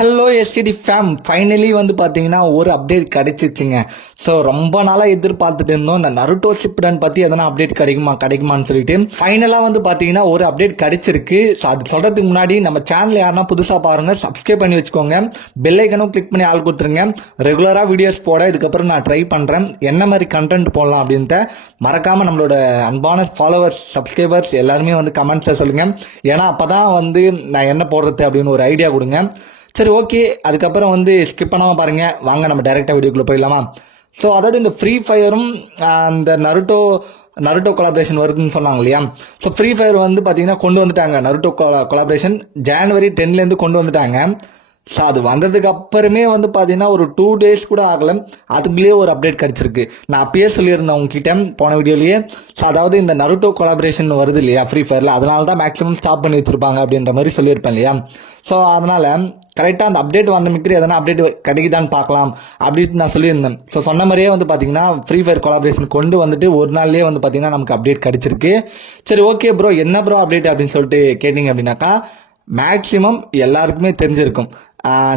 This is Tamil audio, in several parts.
ஹலோ எஸ்டிடி ஃபேம் ஃபைனலி வந்து பார்த்தீங்கன்னா ஒரு அப்டேட் கிடைச்சிச்சுங்க. ஸோ ரொம்ப நாளாக எதிர்பார்த்துட்டு இருந்தோம். இந்த நருட்டோ சிப்ரன் பற்றி எதனா அப்டேட் கிடைக்குமா கிடைக்குமான்னு சொல்லிட்டு. ஃபைனலாக வந்து பார்த்தீங்கன்னா ஒரு அப்டேட் கிடைச்சிருக்கு. ஸோ அது சொல்கிறதுக்கு முன்னாடி நம்ம சேனல் யாருன்னா புதுசாக பாருங்கள் சப்ஸ்கிரைப் பண்ணி வச்சுக்கோங்க. பெல்லைக்கனும் கிளிக் பண்ணி ஆள் கொடுத்துருங்க. ரெகுலராக வீடியோஸ் போட இதுக்கப்புறம் நான் ட்ரை பண்ணுறேன் என்ன மாதிரி கண்டென்ட் போடலாம் அப்படின்ட்டு மறக்காமல் நம்மளோட அன்பான ஃபாலோவர்ஸ் சப்ஸ்கிரைபர்ஸ் எல்லாருமே வந்து கமெண்ட்ஸை சொல்லுங்கள் ஏன்னா அப்போ தான் வந்து நான் என்ன போடுறது அப்படின்னு ஒரு ஐடியா கொடுங்க. சரி ஓகே அதுக்கப்புறம் வந்து ஸ்கிப் பண்ணாமல் பாருங்கள் வாங்க நம்ம டேரெக்டாக வீடியோக்குள்ளே போயிடலாமா? ஸோ அதாவது இந்த ஃப்ரீ ஃபயரும் அந்த நருட்டோ நருட்டோ கொலாபரேஷன் வருதுன்னு சொன்னாங்க இல்லையா? ஸோ ஃப்ரீ ஃபயர் வந்து பார்த்தீங்கன்னா கொண்டு வந்துட்டாங்க. நருட்டோ கொலாபரேஷன் ஜான்வரி டென்லேருந்து கொண்டு வந்துட்டாங்க. ஸோ அது வந்ததுக்கு அப்புறமே வந்து பார்த்தீங்கன்னா ஒரு டூ டேஸ் கூட ஆகலை. அதுக்குள்ளேயே ஒரு அப்டேட் கிடச்சிருக்கு. நான் அப்பயே சொல்லியிருந்தேன் உங்ககிட்ட போன வீடியோலேயே. ஸோ அதாவது இந்த நருட்டோ கொலாபரேஷன் வருது இல்லையா ஃப்ரீ ஃபயரில் அதனால தான் மேக்ஸிமம் ஸ்டாப் பண்ணி வச்சிருப்பாங்க அப்படின்ற மாதிரி சொல்லியிருப்பேன் இல்லையா? ஸோ அதனால் கரெக்டாக அந்த அப்டேட் வந்த மிக்கிற எதனா அப்டேட் கிடைக்குதான்னு பார்க்கலாம் அப்படின்னு நான் சொல்லியிருந்தேன். ஸோ சொன்ன மாதிரியே வந்து பார்த்தீங்கன்னா ஃப்ரீ ஃபயர் கொலாபரேஷன் கொண்டு வந்துட்டு ஒரு நாள்லேயே வந்து பார்த்தீங்கன்னா நமக்கு அப்டேட் கிடச்சிருக்கு. சரி ஓகே ப்ரோ என்ன ப்ரோ அப்டேட் அப்படின்னு சொல்லிட்டு கேட்டிங்க அப்படின்னாக்கா மேக்ஸிமம் எல்லாருக்குமே தெரிஞ்சிருக்கும்.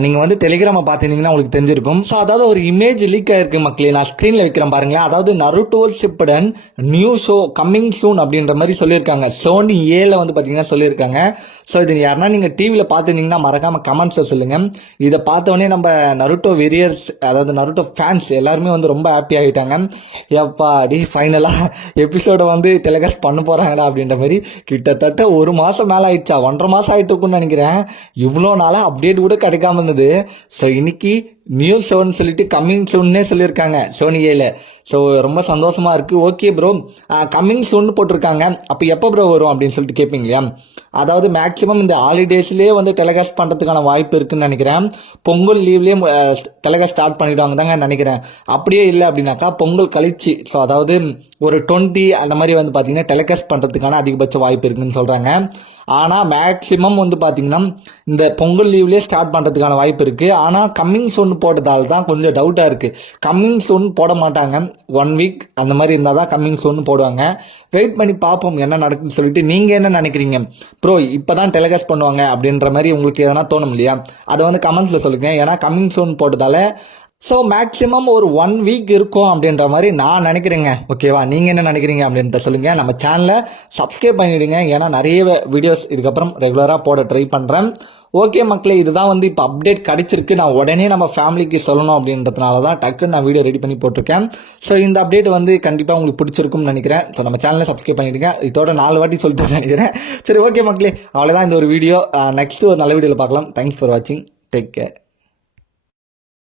நீங்கள் வந்து டெலிகிராமை பார்த்தீங்கன்னா உங்களுக்கு தெரிஞ்சிருக்கும். ஸோ அதாவது ஒரு இமேஜ் லீக் ஆயிருக்கு மக்களே. நான் ஸ்க்ரீனில் வைக்கிறேன் பாருங்களேன். அதாவது Naruto Shippuden new show coming soon அப்படின்ற மாதிரி சொல்லியிருக்காங்க. சோனி ஏல வந்து பார்த்தீங்கன்னா சொல்லியிருக்காங்க. ஸோ இது யாருன்னா நீங்கள் டிவியில் பார்த்துருந்தீங்கன்னா மறக்காமல் கமெண்ட்ஸை சொல்லுங்கள் இதை பார்த்தோன்னே நம்ம நருட்டோ வெரியர்ஸ் அதாவது நருட்டோ ஃபேன்ஸ் எல்லாருமே வந்து ரொம்ப ஹாப்பி ஆகிட்டாங்க எப்பா அடி ஃபைனலாக எபிசோடை வந்து டெலிகாஸ்ட் பண்ண போகிறாங்கடா அப்படின்ற மாதிரி கிட்டத்தட்ட ஒரு மாதம் மேலே ஆயிடுச்சா? ஒன்றரை மாதம் ஆகிட்டு இருக்குன்னு நினைக்கிறேன். இவ்வளோ நாளாக அப்டேட் கூட கிடைக்காம இருந்தது. ஸோ இன்னைக்கு நியூ சோன்னு சொல்லிட்டு கம்மிங் சோன்னே சொல்லியிருக்காங்க சோனி ஸோ ரொம்ப சந்தோஷமாக இருக்குது ஓகே ப்ரோ கம்மிங் சூன் போட்டிருக்காங்க. அப்போ எப்போ ப்ரோ வரும் அப்படின்னு சொல்லிட்டு கேட்பீங்க இல்லையா அதாவது மேக்ஸிமம் இந்த ஹாலிடேஸ்லேயே வந்து டெலகாஸ்ட் பண்ணுறதுக்கான வாய்ப்பு இருக்குன்னு நினைக்கிறேன். பொங்கல் லீவ்லேயே டெலகாஸ்ட் ஸ்டார்ட் பண்ணிடுவாங்க தாங்க நினைக்கிறேன். அப்படியே இல்லை அப்படின்னாக்கா பொங்கல் கழிச்சு ஸோ அதாவது ஒரு டுவெண்ட்டி அந்த மாதிரி வந்து பார்த்தீங்கன்னா டெலகாஸ்ட் பண்ணுறதுக்கான அதிகபட்ச வாய்ப்பு இருக்குன்னு சொல்கிறாங்க ஆனால் மேக்ஸிமம் வந்து பார்த்திங்கன்னா இந்த பொங்கல் லீவ்லேயே ஸ்டார்ட் பண்ணுறதுக்கான வாய்ப்பு இருக்குது ஆனால் கம்மிங் சூன் போட்டதால் தான் கொஞ்சம் டவுட்டாக இருக்குது கம்மிங் சூன் போட மாட்டாங்க. ஒன் வீக் அந்த மாதிரி இருந்தால் தான் கம்மிங் சோன்னு போடுவாங்க. வெயிட் பண்ணி பார்ப்போம் என்ன நடக்குன்னு சொல்லிட்டு நீங்கள் என்ன நினைக்கிறீங்க? ப்ரோ இப்போ தான் டெலிகாஸ்ட் பண்ணுவாங்க அப்படின்ற மாதிரி உங்களுக்கு எதனா தோணும் இல்லையா? அதை வந்து கமெண்ட்ஸில் சொல்லுங்கள் ஏன்னா கம்மிங் சோன் போட்டதால் ஸோ மேக்ஸிமம் ஒரு ஒன் வீக் இருக்கும் அப்படின்ற மாதிரி நான் நினைக்கிறேங்க. ஓகேவா நீங்கள் என்ன நினைக்கிறீங்க அப்படின்ட்டு சொல்லுங்கள் நம்ம சேனலை சப்ஸ்கிரைப் பண்ணிவிடுங்க ஏன்னா நிறைய வீடியோஸ் இதுக்கப்புறம் ரெகுலராக போட ட்ரை பண்ணுறேன் ஓகே மக்களே இதுதான் வந்து இப்போ அப்டேட் கிடச்சிருக்கு. நான் உடனே நம்ம ஃபேமிலிக்கு சொல்லணும் அப்படின்றதுனால தான் டக்குன்னு நான் வீடியோ ரெடி பண்ணி போட்டிருக்கேன். ஸோ இந்த அப்டேட் வந்து கண்டிப்பாக உங்களுக்கு பிடிச்சிருக்கும்னு நினைக்கிறேன். ஸோ நம்ம சேனலை சப்ஸ்கிரைப் பண்ணிவிடுங்க இதோட நாலு வாட்டி சொல்லிட்டு நினைக்கிறேன். சரி ஓகே மக்களே. அவ்வளோதான் இந்த ஒரு வீடியோ நெக்ஸ்ட் ஒரு நல்ல வீடியோவில் பார்க்கலாம். தேங்க்ஸ் ஃபார் வாட்சிங் டேக் கேர்